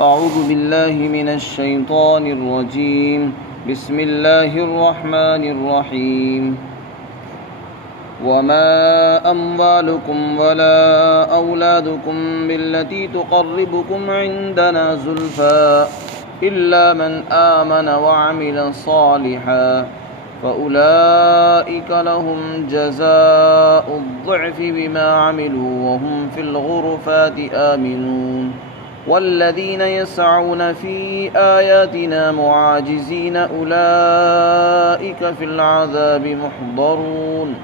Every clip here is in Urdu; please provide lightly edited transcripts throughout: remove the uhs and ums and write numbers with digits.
أعوذ بالله من الشيطان الرجيم. بسم الله الرحمن الرحيم. وما أموالكم ولا أولادكم بالتي تقربكم عندنا زلفى إلا من آمن وعمل صالحا فأولئك لهم جزاء الضعف بما عملوا وهم في الغرفات آمنون والذين يسعون في آياتنا معاجزين أولئك في العذاب محضرون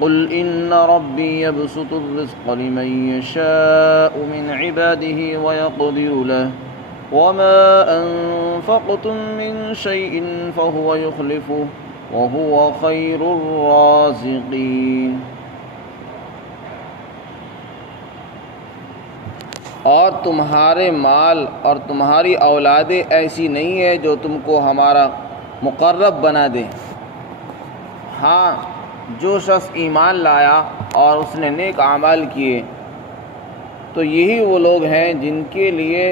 قل إن ربي يبسط الرزق لمن يشاء من عباده ويقدر له وما أنفقتم من شيء فهو يخلفه وهو خير الرازقين. اور تمہارے مال اور تمہاری اولادیں ایسی نہیں ہے جو تم کو ہمارا مقرب بنا دیں. ہاں، جو شخص ایمان لایا اور اس نے نیک اعمال کیے تو یہی وہ لوگ ہیں جن کے لیے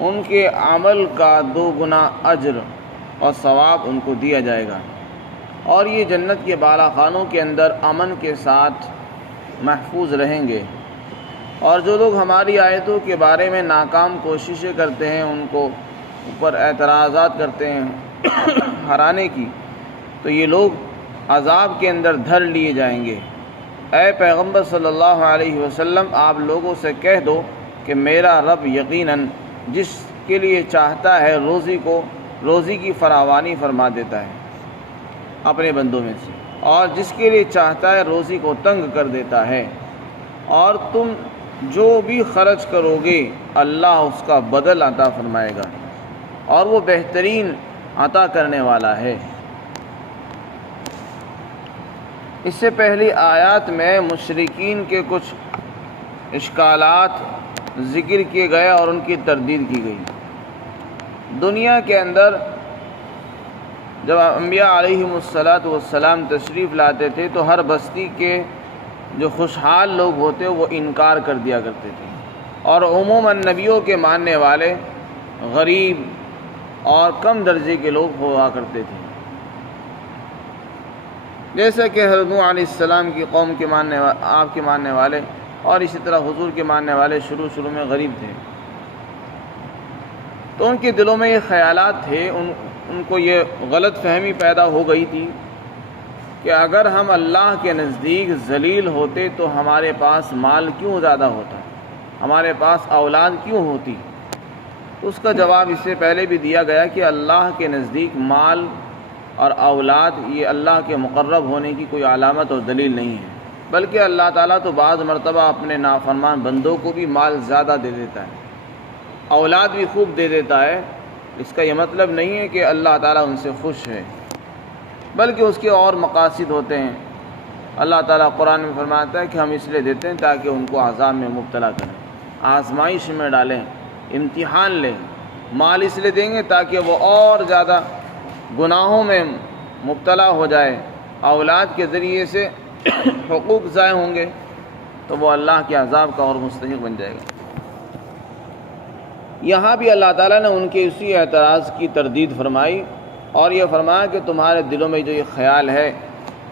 ان کے عمل کا 2 گنا اجر اور ثواب ان کو دیا جائے گا، اور یہ جنت کے بالا خانوں کے اندر امن کے ساتھ محفوظ رہیں گے. اور جو لوگ ہماری آیتوں کے بارے میں ناکام کوششیں کرتے ہیں، ان کو اوپر اعتراضات کرتے ہیں ہرانے کی، تو یہ لوگ عذاب کے اندر دھر لیے جائیں گے. اے پیغمبر صلی اللہ علیہ وسلم، آپ لوگوں سے کہہ دو کہ میرا رب یقیناً جس کے لیے چاہتا ہے روزی کی فراوانی فرما دیتا ہے اپنے بندوں میں سے، اور جس کے لیے چاہتا ہے روزی کو تنگ کر دیتا ہے. اور تم جو بھی خرچ کرو گے اللہ اس کا بدل عطا فرمائے گا، اور وہ بہترین عطا کرنے والا ہے. اس سے پہلی آیات میں مشرکین کے کچھ اشکالات ذکر کیے گئے اور ان کی تردید کی گئی. دنیا کے اندر جب انبیاء علیہم السلام تشریف لاتے تھے تو ہر بستی کے جو خوشحال لوگ ہوتے وہ انکار کر دیا کرتے تھے، اور عموماً نبیوں کے ماننے والے غریب اور کم درجے کے لوگ ہوا کرتے تھے. جیسا کہ حضرت نوح علیہ السلام کی قوم کے آپ کے ماننے والے اور اسی طرح حضور کے ماننے والے شروع میں غریب تھے، تو ان کے دلوں میں یہ خیالات تھے، ان کو یہ غلط فہمی پیدا ہو گئی تھی کہ اگر ہم اللہ کے نزدیک ذلیل ہوتے تو ہمارے پاس مال کیوں زیادہ ہوتا، ہمارے پاس اولاد کیوں ہوتی. اس کا جواب اس سے پہلے بھی دیا گیا کہ اللہ کے نزدیک مال اور اولاد یہ اللہ کے مقرب ہونے کی کوئی علامت اور دلیل نہیں ہے، بلکہ اللہ تعالیٰ تو بعض مرتبہ اپنے نافرمان بندوں کو بھی مال زیادہ دے دیتا ہے، اولاد بھی خوب دے دیتا ہے. اس کا یہ مطلب نہیں ہے کہ اللہ تعالیٰ ان سے خوش ہے، بلکہ اس کے اور مقاصد ہوتے ہیں. اللہ تعالیٰ قرآن میں فرماتا ہے کہ ہم اس لیے دیتے ہیں تاکہ ان کو عذاب میں مبتلا کریں، آزمائش میں ڈالیں، امتحان لیں. مال اس لیے دیں گے تاکہ وہ اور زیادہ گناہوں میں مبتلا ہو جائے، اولاد کے ذریعے سے حقوق ضائع ہوں گے تو وہ اللہ کے عذاب کا اور مستحق بن جائے گا. یہاں بھی اللہ تعالیٰ نے ان کے اسی اعتراض کی تردید فرمائی اور یہ فرمایا کہ تمہارے دلوں میں جو یہ خیال ہے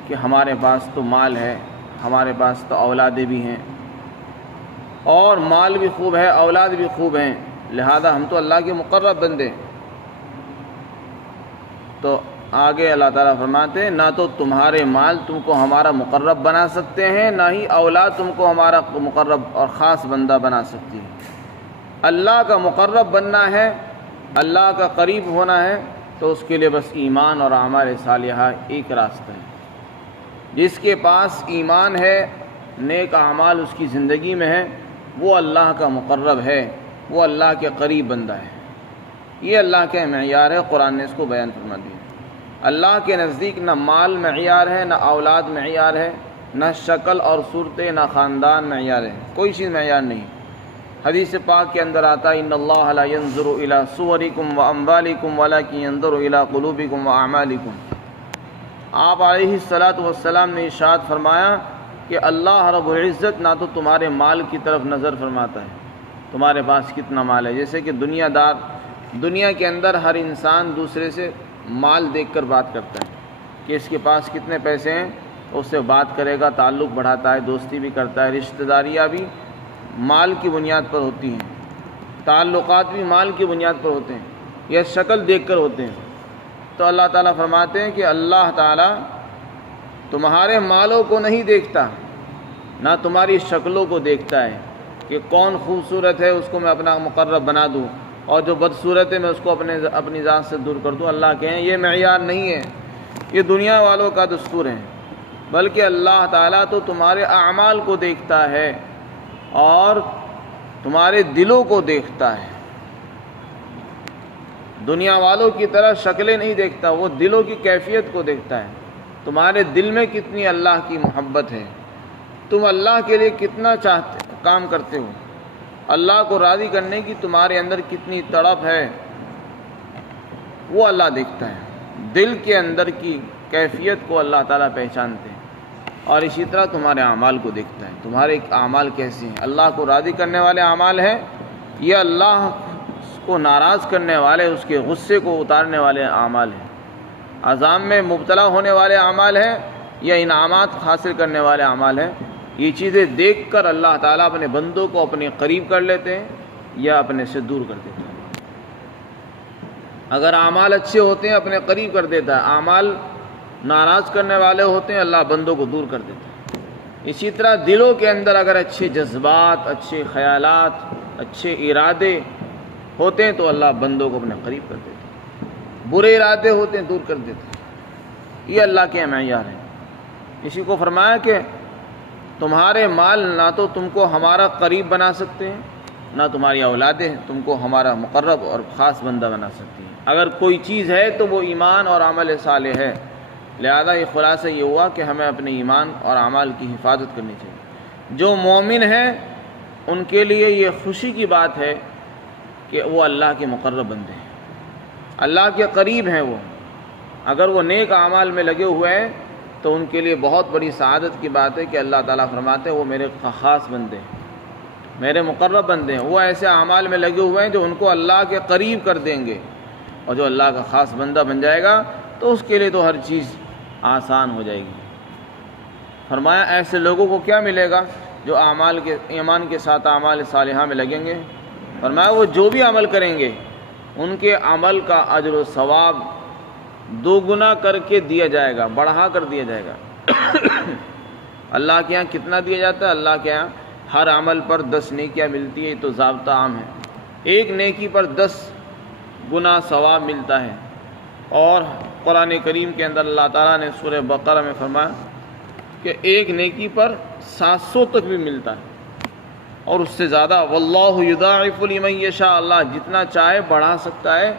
کہ ہمارے پاس تو مال ہے، ہمارے پاس تو اولادیں بھی ہیں، اور مال بھی خوب ہے، اولاد بھی خوب ہیں، لہذا ہم تو اللہ کے مقرب بندے. تو آگے اللہ تعالیٰ فرماتے ہیں نہ تو تمہارے مال تم کو ہمارا مقرب بنا سکتے ہیں، نہ ہی اولاد تم کو ہمارا مقرب اور خاص بندہ بنا سکتی ہے. اللہ کا مقرب بننا ہے، اللہ کا قریب ہونا ہے، تو اس کے لیے بس ایمان اور اعمال صالحہ ایک راستہ ہے. جس کے پاس ایمان ہے، نیک اعمال اس کی زندگی میں ہے، وہ اللہ کا مقرب ہے، وہ اللہ کے قریب بندہ ہے. یہ اللہ کا معیار ہے، قرآن نے اس کو بیان فرما دیا. اللہ کے نزدیک نہ مال معیار ہے، نہ اولاد معیار ہے، نہ شکل اور صورتیں، نہ خاندان معیار ہے، کوئی چیز معیار نہیں. حدیث پاک کے اندر آتا ہے ان اللہ لا ينظر الى صورکم واموالکم ولکن ينظر الى قلوبکم واعمالکم. آپ علیہ السلام نے ارشاد فرمایا کہ اللہ رب العزت نہ تو تمہارے مال کی طرف نظر فرماتا ہے، تمہارے پاس کتنا مال ہے. جیسے کہ دنیا کے اندر ہر انسان دوسرے سے مال دیکھ کر بات کرتا ہے کہ اس کے پاس کتنے پیسے ہیں، اس سے بات کرے گا، تعلق بڑھاتا ہے، دوستی بھی کرتا ہے. رشتہ داریاں بھی مال کی بنیاد پر ہوتی ہیں، تعلقات بھی مال کی بنیاد پر ہوتے ہیں، یہ شکل دیکھ کر ہوتے ہیں. تو اللہ تعالیٰ فرماتے ہیں کہ اللہ تعالیٰ تمہارے مالوں کو نہیں دیکھتا، نہ تمہاری شکلوں کو دیکھتا ہے کہ کون خوبصورت ہے اس کو میں اپنا مقرب بنا دوں اور جو بدصورت ہے میں اس کو اپنی ذات سے دور کر دوں. اللہ کہیں یہ معیار نہیں ہے، یہ دنیا والوں کا دستور ہے، بلکہ اللہ تعالیٰ تو تمہارے اعمال کو دیکھتا ہے اور تمہارے دلوں کو دیکھتا ہے. دنیا والوں کی طرح شکلیں نہیں دیکھتا، وہ دلوں کی کیفیت کو دیکھتا ہے. تمہارے دل میں کتنی اللہ کی محبت ہے، تم اللہ کے لیے کتنا کام کرتے ہو، اللہ کو راضی کرنے کی تمہارے اندر کتنی تڑپ ہے، وہ اللہ دیکھتا ہے. دل کے اندر کی کیفیت کو اللہ تعالیٰ پہچانتے ہیں اور اسی طرح تمہارے اعمال کو دیکھتا ہے. تمہارے اعمال کیسے ہیں، اللہ کو راضی کرنے والے اعمال ہیں یا اللہ کو ناراض کرنے والے، اس کے غصے کو اتارنے والے اعمال ہیں، عذاب میں مبتلا ہونے والے اعمال ہیں یا انعامات حاصل کرنے والے اعمال ہیں. یہ چیزیں دیکھ کر اللہ تعالیٰ اپنے بندوں کو اپنے قریب کر لیتے ہیں یا اپنے سے دور کر دیتے ہیں. اگر اعمال اچھے ہوتے ہیں اپنے قریب کر دیتا ہے، اعمال ناراض کرنے والے ہوتے ہیں اللہ بندوں کو دور کر دیتا ہے. اسی طرح دلوں کے اندر اگر اچھے جذبات، اچھے خیالات، اچھے ارادے ہوتے ہیں تو اللہ بندوں کو اپنے قریب کر دیتا ہے. برے ارادے ہوتے ہیں دور کر دیتے ہیں. یہ اللہ کے معیار ہیں. اسی کو فرمایا کہ تمہارے مال نہ تو تم کو ہمارا قریب بنا سکتے ہیں، نہ تمہاری اولادیں تم کو ہمارا مقرب اور خاص بندہ بنا سکتی ہیں. اگر کوئی چیز ہے تو وہ ایمان اور عمل صالح ہے. لہذا یہ خلاصہ یہ ہوا کہ ہمیں اپنے ایمان اور اعمال کی حفاظت کرنی چاہیے. جو مومن ہیں ان کے لیے یہ خوشی کی بات ہے کہ وہ اللہ کے مقرب بندے ہیں، اللہ کے قریب ہیں. وہ اگر وہ نیک اعمال میں لگے ہوئے ہیں تو ان کے لیے بہت بڑی سعادت کی بات ہے کہ اللہ تعالیٰ فرماتے ہیں وہ میرے خاص بندے ہیں، میرے مقرب بندے ہیں. وہ ایسے اعمال میں لگے ہوئے ہیں جو ان کو اللہ کے قریب کر دیں گے، اور جو اللہ کا خاص بندہ بن جائے گا تو اس کے لیے تو ہر چیز آسان ہو جائے گی. فرمایا ایسے لوگوں کو کیا ملے گا جو ایمان کے ساتھ اعمال صالحہ میں لگیں گے. فرمایا وہ جو بھی عمل کریں گے ان کے عمل کا اجر و ثواب دو گنا کر کے دیا جائے گا، بڑھا کر دیا جائے گا. اللہ کے یہاں کتنا دیا جاتا ہے؟ اللہ کے یہاں ہر عمل پر 10 نیکیاں ملتی ہے. یہ تو ضابطہ عام ہے. ایک نیکی پر 10 گنا ثواب ملتا ہے. اور قرآن کریم کے اندر اللہ تعالیٰ نے سورہ بقرہ میں فرمایا کہ ایک نیکی پر 700 تک بھی ملتا ہے اور اس سے زیادہ. واللہ یضاعف لمن یشاء، اللہ جتنا چاہے بڑھا سکتا ہے.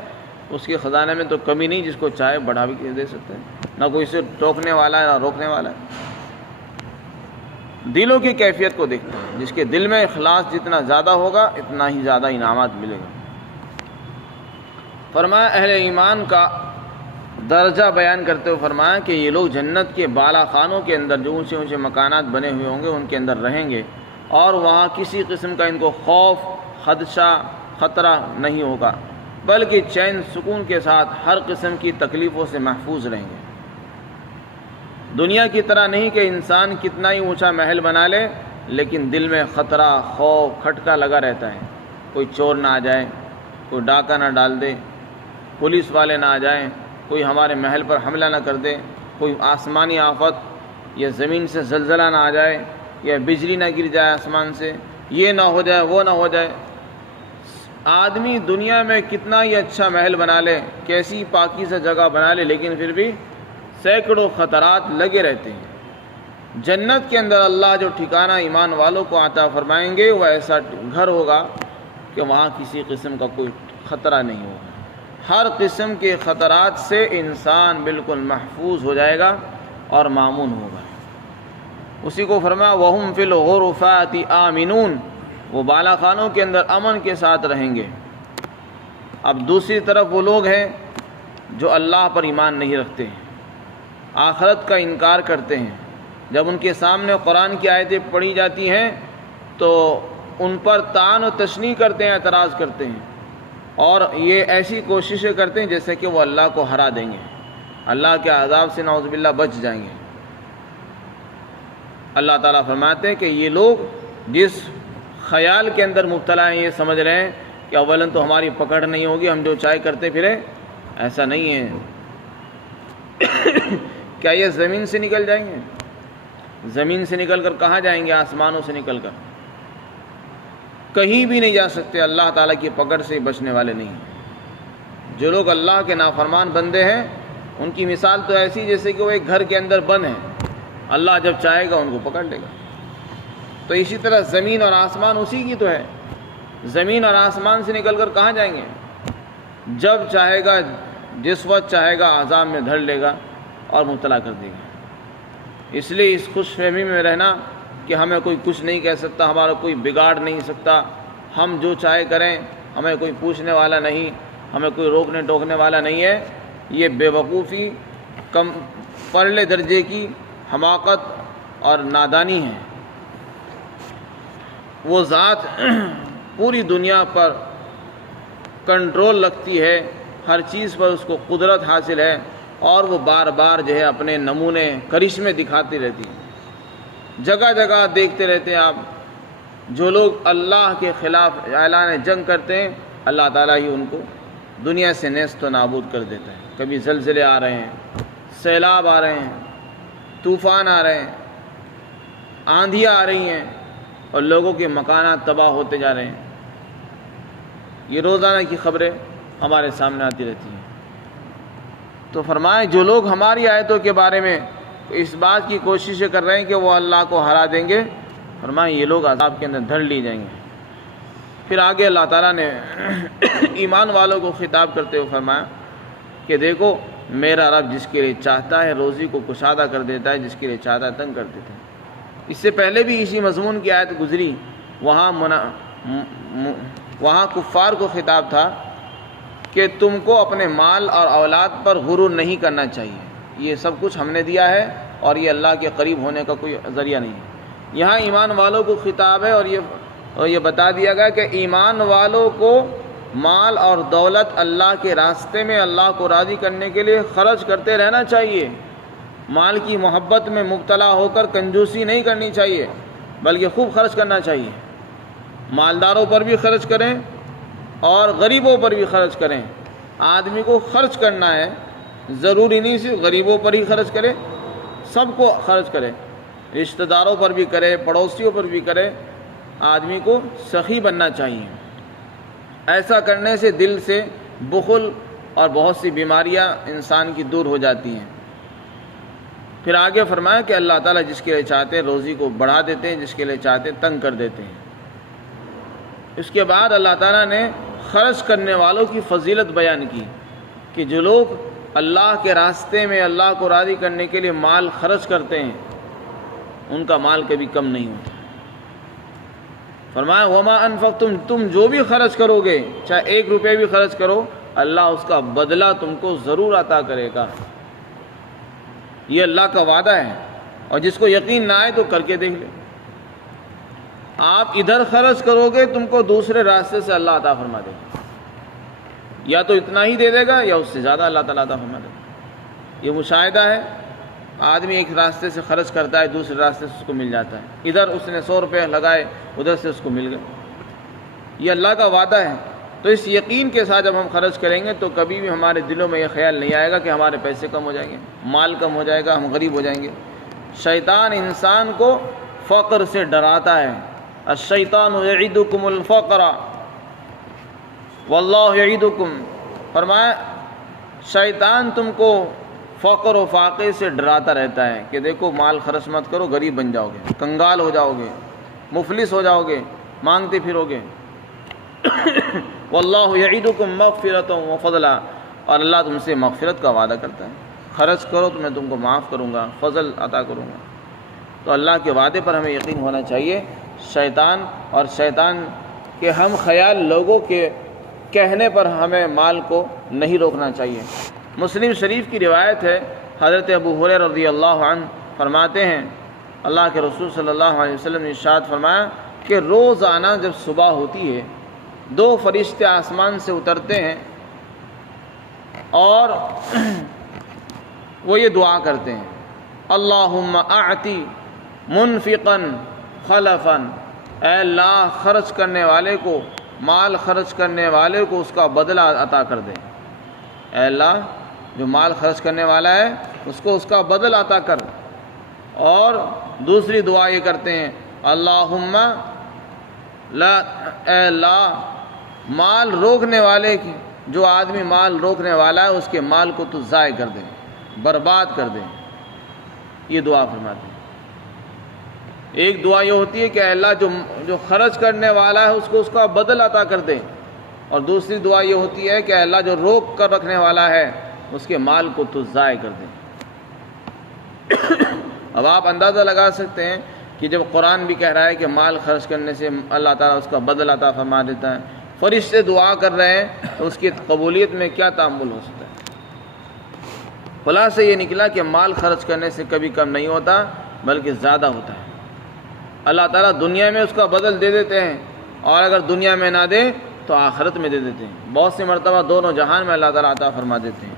اس کے خزانے میں تو کمی نہیں، جس کو چاہے بڑھا بھی دے سکتا ہے. نہ کوئی سے ٹوکنے والا ہے نہ روکنے والا ہے. دلوں کی کیفیت کو دیکھتا ہے. جس کے دل میں اخلاص جتنا زیادہ ہوگا اتنا ہی زیادہ انعامات ملے گا. فرمایا اہل ایمان کا درجہ بیان کرتے ہوئے فرمایا کہ یہ لوگ جنت کے بالا خانوں کے اندر جو اونچے اونچے مکانات بنے ہوئے ہوں گے ان کے اندر رہیں گے، اور وہاں کسی قسم کا ان کو خوف، خدشہ، خطرہ نہیں ہوگا، بلکہ چین سکون کے ساتھ ہر قسم کی تکلیفوں سے محفوظ رہیں گے. دنیا کی طرح نہیں کہ انسان کتنا ہی اونچا محل بنا لے لیکن دل میں خطرہ، خوف، کھٹکا لگا رہتا ہے. کوئی چور نہ آ جائے، کوئی ڈاکہ نہ ڈال دے، پولیس والے نہ آ جائیں، کوئی ہمارے محل پر حملہ نہ کر دے، کوئی آسمانی آفت یا زمین سے زلزلہ نہ آ جائے یا بجلی نہ گر جائے آسمان سے، یہ نہ ہو جائے، وہ نہ ہو جائے. آدمی دنیا میں کتنا ہی اچھا محل بنا لے، کیسی پاکیزہ جگہ بنا لے، لیکن پھر بھی سینکڑوں خطرات لگے رہتے ہیں. جنت کے اندر اللہ جو ٹھکانہ ایمان والوں کو عطا فرمائیں گے وہ ایسا گھر ہوگا کہ وہاں کسی قسم کا کوئی خطرہ نہیں ہوگا. ہر قسم کے خطرات سے انسان بالکل محفوظ ہو جائے گا اور مامون ہوگا. اسی کو فرمایا وَهُمْ فِي الْغُرُفَاتِ آمِنُونَ، وہ بالا خانوں کے اندر امن کے ساتھ رہیں گے. اب دوسری طرف وہ لوگ ہیں جو اللہ پر ایمان نہیں رکھتے ہیں، آخرت کا انکار کرتے ہیں. جب ان کے سامنے قرآن کی آیتیں پڑھی جاتی ہیں تو ان پر طعن و تشنیع کرتے ہیں، اعتراض کرتے ہیں، اور یہ ایسی کوششیں کرتے ہیں جیسے کہ وہ اللہ کو ہرا دیں گے، اللہ کے عذاب سے نعوذ باللہ بچ جائیں گے۔ اللہ تعالیٰ فرماتے ہیں کہ یہ لوگ جس خیال کے اندر مبتلا ہیں، یہ سمجھ رہے ہیں کہ اولاً تو ہماری پکڑ نہیں ہوگی، ہم جو چاہے کرتے پھریں، ایسا نہیں ہے۔ کیا یہ زمین سے نکل جائیں گے؟ زمین سے نکل کر کہاں جائیں گے؟ آسمانوں سے نکل کر کہیں بھی نہیں جا سکتے، اللہ تعالیٰ کی پکڑ سے بچنے والے نہیں ہیں۔ جو لوگ اللہ کے نافرمان بندے ہیں ان کی مثال تو ایسی جیسے کہ وہ ایک گھر کے اندر بند ہیں، اللہ جب چاہے گا ان کو پکڑ لے گا۔ تو اسی طرح زمین اور آسمان اسی کی تو ہے، زمین اور آسمان سے نکل کر کہاں جائیں گے؟ جب چاہے گا، جس وقت چاہے گا عذاب میں دھر لے گا اور مبتلا کر دے گا۔ اس لیے اس خوش فہمی میں رہنا کہ ہمیں کوئی کچھ نہیں کہہ سکتا، ہمارا کوئی بگاڑ نہیں سکتا، ہم جو چاہے کریں، ہمیں کوئی پوچھنے والا نہیں، ہمیں کوئی روکنے ٹوکنے والا نہیں ہے، یہ بے وقوفی، کم پرلے درجے کی حماقت اور نادانی ہے۔ وہ ذات پوری دنیا پر کنٹرول رکھتی ہے، ہر چیز پر اس کو قدرت حاصل ہے، اور وہ بار بار جو ہے اپنے نمونے کرشمے دکھاتی رہتی ہے۔ جگہ جگہ دیکھتے رہتے ہیں آپ، جو لوگ اللہ کے خلاف اعلان جنگ کرتے ہیں، اللہ تعالیٰ ہی ان کو دنیا سے نیست و نابود کر دیتا ہے۔ کبھی زلزلے آ رہے ہیں، سیلاب آ رہے ہیں، طوفان آ رہے ہیں، آندھیاں آ رہی ہیں، اور لوگوں کے مکانات تباہ ہوتے جا رہے ہیں۔ یہ روزانہ کی خبریں ہمارے سامنے آتی رہتی ہیں۔ تو فرمائے جو لوگ ہماری آیتوں کے بارے میں اس بات کی کوششیں کر رہے ہیں کہ وہ اللہ کو ہرا دیں گے، فرمائے یہ لوگ عذاب کے اندر دھر لی جائیں گے۔ پھر آگے اللہ تعالیٰ نے ایمان والوں کو خطاب کرتے ہوئے فرمایا کہ دیکھو میرا رب جس کے لیے چاہتا ہے روزی کو کشادہ کر دیتا ہے، جس کے لیے چاہتا ہے تنگ کر دیتا ہے۔ اس سے پہلے بھی اسی مضمون کی آیت گزری، وہاں کفار کو خطاب تھا کہ تم کو اپنے مال اور اولاد پر غرور نہیں کرنا چاہیے، یہ سب کچھ ہم نے دیا ہے اور یہ اللہ کے قریب ہونے کا کوئی ذریعہ نہیں ہے۔ یہاں ایمان والوں کو خطاب ہے، اور یہ بتا دیا گیا کہ ایمان والوں کو مال اور دولت اللہ کے راستے میں اللہ کو راضی کرنے کے لیے خرچ کرتے رہنا چاہیے۔ مال کی محبت میں مبتلا ہو کر کنجوسی نہیں کرنی چاہیے، بلکہ خوب خرچ کرنا چاہیے۔ مالداروں پر بھی خرچ کریں اور غریبوں پر بھی خرچ کریں۔ آدمی کو خرچ کرنا ہے، ضروری نہیں صرف غریبوں پر ہی خرچ کرے، سب کو خرچ کرے، رشتہ داروں پر بھی کرے، پڑوسیوں پر بھی کرے۔ آدمی کو سخی بننا چاہیے۔ ایسا کرنے سے دل سے بخل اور بہت سی بیماریاں انسان کی دور ہو جاتی ہیں۔ پھر آگے فرمایا کہ اللہ تعالیٰ جس کے لیے چاہتے ہیں روزی کو بڑھا دیتے ہیں، جس کے لیے چاہتے ہیں تنگ کر دیتے ہیں۔ اس کے بعد اللہ تعالیٰ نے خرچ کرنے والوں کی فضیلت بیان کی کہ جو لوگ اللہ کے راستے میں اللہ کو راضی کرنے کے لیے مال خرچ کرتے ہیں ان کا مال کبھی کم نہیں ہوتا۔ فرمایا وما انفقتم، تم جو بھی خرچ کرو گے، چاہے 1 روپے بھی خرچ کرو، اللہ اس کا بدلہ تم کو ضرور عطا کرے گا۔ یہ اللہ کا وعدہ ہے، اور جس کو یقین نہ آئے تو کر کے دیکھ لے۔ آپ ادھر خرچ کرو گے، تم کو دوسرے راستے سے اللہ عطا فرما دے گا، یا تو اتنا ہی دے دے گا یا اس سے زیادہ اللہ تعالیٰ عطا فرما دے گا۔ یہ مشاہدہ ہے، آدمی ایک راستے سے خرچ کرتا ہے، دوسرے راستے سے اس کو مل جاتا ہے۔ ادھر اس نے 100 روپے لگائے، ادھر سے اس کو مل گئے۔ یہ اللہ کا وعدہ ہے۔ تو اس یقین کے ساتھ جب ہم خرچ کریں گے تو کبھی بھی ہمارے دلوں میں یہ خیال نہیں آئے گا کہ ہمارے پیسے کم ہو جائیں گے، مال کم ہو جائے گا، ہم غریب ہو جائیں گے۔ شیطان انسان کو فقر سے ڈراتا ہے۔ الشیطان یعدکم الفقر واللہ یعدکم، فرمایا شیطان تم کو فقر و فاقے سے ڈراتا رہتا ہے کہ دیکھو مال خرچ مت کرو، غریب بن جاؤ گے، کنگال ہو جاؤ گے، مفلس ہو جاؤ گے، مانگتے پھرو گے۔ واللہ یعدکم مغفرۃ وفضلا، اور اللہ تم سے مغفرت کا وعدہ کرتا ہے، خرچ کرو تو میں تم کو معاف کروں گا، فضل عطا کروں گا۔ تو اللہ کے وعدے پر ہمیں یقین ہونا چاہیے۔ شیطان اور شیطان کے ہم خیال لوگوں کے کہنے پر ہمیں مال کو نہیں روکنا چاہیے۔ مسلم شریف کی روایت ہے، حضرت ابو ہریرہ رضی اللہ عنہ فرماتے ہیں اللہ کے رسول صلی اللہ علیہ وسلم نے ارشاد فرمایا کہ روزانہ جب صبح ہوتی ہے 2 فرشتے آسمان سے اترتے ہیں اور وہ یہ دعا کرتے ہیں، اللہم اعطی منفقا خلفا، اے اللہ خرچ کرنے والے کو، مال خرچ کرنے والے کو اس کا بدلہ عطا کر دے، اے اللہ جو مال خرچ کرنے والا ہے اس کو اس کا بدل عطا کر۔ اور دوسری دعا یہ کرتے ہیں، اللہم لا، اے اللہ مال روکنے والے کی، جو آدمی مال روکنے والا ہے اس کے مال کو تو ضائع کر دے، برباد کر دے، یہ دعا فرماتے ہیں۔ ایک دعا یہ ہوتی ہے کہ اے اللہ جو خرچ کرنے والا ہے اس کو اس کا بدل عطا کر دے، اور دوسری دعا یہ ہوتی ہے کہ اے اللہ جو روک کر رکھنے والا ہے اس کے مال کو تو ضائع کر دے۔ اب آپ اندازہ لگا سکتے ہیں کہ جب قرآن بھی کہہ رہا ہے کہ مال خرچ کرنے سے اللہ تعالیٰ اس کا بدل عطا فرما دیتا ہے، فرشتے دعا کر رہے ہیں تو اس کی قبولیت میں کیا تعامل ہو سکتا ہے۔ خلاصہ یہ نکلا کہ مال خرچ کرنے سے کبھی کم نہیں ہوتا بلکہ زیادہ ہوتا ہے۔ اللہ تعالیٰ دنیا میں اس کا بدل دے دیتے ہیں، اور اگر دنیا میں نہ دے تو آخرت میں دے دیتے ہیں، بہت سی مرتبہ دونوں جہان میں اللہ تعالیٰ عطا فرما دیتے ہیں۔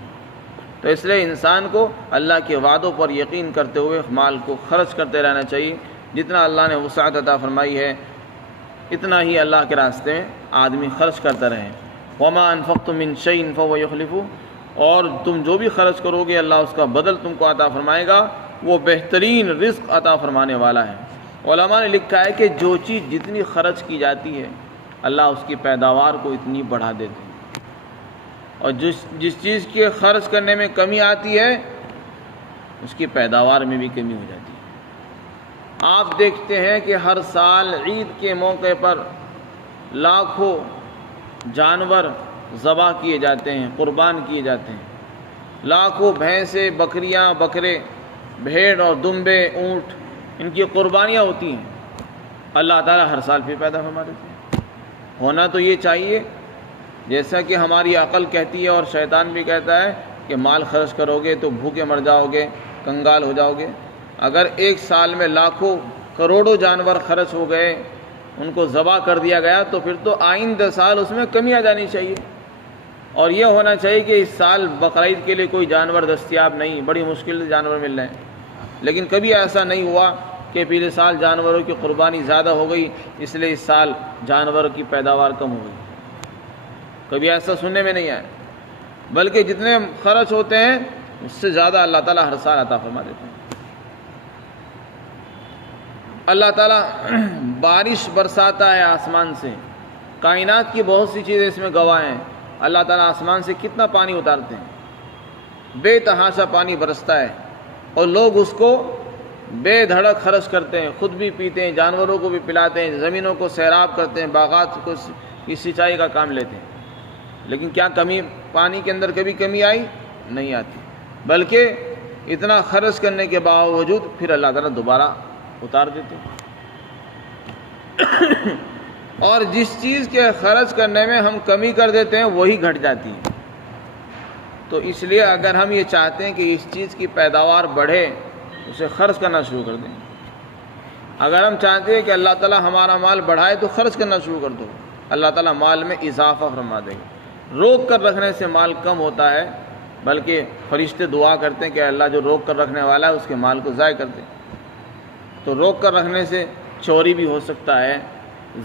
تو اس لیے انسان کو اللہ کے وعدوں پر یقین کرتے ہوئے مال کو خرچ کرتے رہنا چاہیے، جتنا اللہ نے وسعت عطا فرمائی ہے اتنا ہی اللہ کے راستے میں آدمی خرچ کرتا رہے۔ وما انفقتم من شیء فهو یخلفہ، اور تم جو بھی خرچ کرو گے اللہ اس کا بدل تم کو عطا فرمائے گا، وہ بہترین رزق عطا فرمانے والا ہے۔ علماء نے لکھا ہے کہ جو چیز جتنی خرچ کی جاتی ہے اللہ اس کی پیداوار کو اتنی بڑھا دیتے ہیں، اور جس چیز کے خرچ کرنے میں کمی آتی ہے اس کی پیداوار میں بھی کمی ہو جاتی ہے۔ آپ دیکھتے ہیں کہ ہر سال عید کے موقع پر لاکھوں جانور ذبح کیے جاتے ہیں، قربان کیے جاتے ہیں، لاکھوں بھینسیں، بکریاں، بکرے، بھیڑ اور دمبے، اونٹ، ان کی قربانیاں ہوتی ہیں، اللہ تعالیٰ ہر سال پھر پیدا فرما دیتے ہیں۔ ہونا تو یہ چاہیے جیسا کہ ہماری عقل کہتی ہے اور شیطان بھی کہتا ہے کہ مال خرچ کرو گے تو بھوکے مر جاؤ گے، کنگال ہو جاؤ گے۔ اگر ایک سال میں لاکھوں کروڑوں جانور خرچ ہو گئے، ان کو ذبح کر دیا گیا، تو پھر تو آئندہ سال اس میں کمی آ جانی چاہیے، اور یہ ہونا چاہیے کہ اس سال بقرعید کے لیے کوئی جانور دستیاب نہیں، بڑی مشکل سے جانور مل رہے ہیں، لیکن کبھی ایسا نہیں ہوا کہ پچھلے سال جانوروں کی قربانی زیادہ ہو گئی اس لیے اس سال جانوروں کی پیداوار کم ہو گئی، کبھی ایسا سننے میں نہیں آیا، بلکہ جتنے خرچ ہوتے ہیں اس سے زیادہ اللہ تعالیٰ ہر سال عطا فرما دیتے ہیں۔ اللہ تعالیٰ بارش برساتا ہے آسمان سے، کائنات کی بہت سی چیزیں اس میں گواہ ہیں۔ اللہ تعالیٰ آسمان سے کتنا پانی اتارتے ہیں، بے تحاشا پانی برستا ہے، اور لوگ اس کو بے دھڑک خرچ کرتے ہیں، خود بھی پیتے ہیں، جانوروں کو بھی پلاتے ہیں، زمینوں کو سیراب کرتے ہیں، باغات کو کی سینچائی کا کام لیتے ہیں۔ لیکن کیا کمی پانی کے اندر کبھی کمی آئی؟ نہیں آتی، بلکہ اتنا خرچ کرنے کے باوجود پھر اللہ تعالیٰ دوبارہ اتار دیتے ہیں۔ اور جس چیز کے خرچ کرنے میں ہم کمی کر دیتے ہیں وہی گھٹ جاتی ہے۔ تو اس لیے اگر ہم یہ چاہتے ہیں کہ اس چیز کی پیداوار بڑھے، اسے خرچ کرنا شروع کر دیں۔ اگر ہم چاہتے ہیں کہ اللہ تعالیٰ ہمارا مال بڑھائے تو خرچ کرنا شروع کر دو، اللہ تعالیٰ مال میں اضافہ فرما دے گا۔ روک کر رکھنے سے مال کم ہوتا ہے، بلکہ فرشتے دعا کرتے ہیں کہ اللہ جو روک کر رکھنے والا ہے اس کے مال کو ضائع کر دے۔ تو روک کر رکھنے سے چوری بھی ہو سکتا ہے،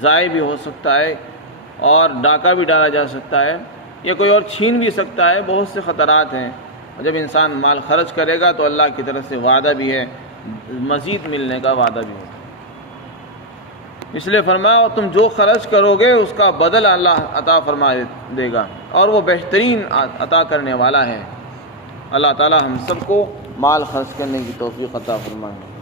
ضائع بھی ہو سکتا ہے، اور ڈاکہ بھی ڈالا جا سکتا ہے، یا کوئی اور چھین بھی سکتا ہے، بہت سے خطرات ہیں۔ جب انسان مال خرچ کرے گا تو اللہ کی طرف سے وعدہ بھی ہے، مزید ملنے کا وعدہ بھی ہے۔ اس لیے فرمایا اور تم جو خرچ کرو گے اس کا بدل اللہ عطا فرما دے گا، اور وہ بہترین عطا کرنے والا ہے۔ اللہ تعالی ہم سب کو مال خرچ کرنے کی توفیق عطا فرمائے۔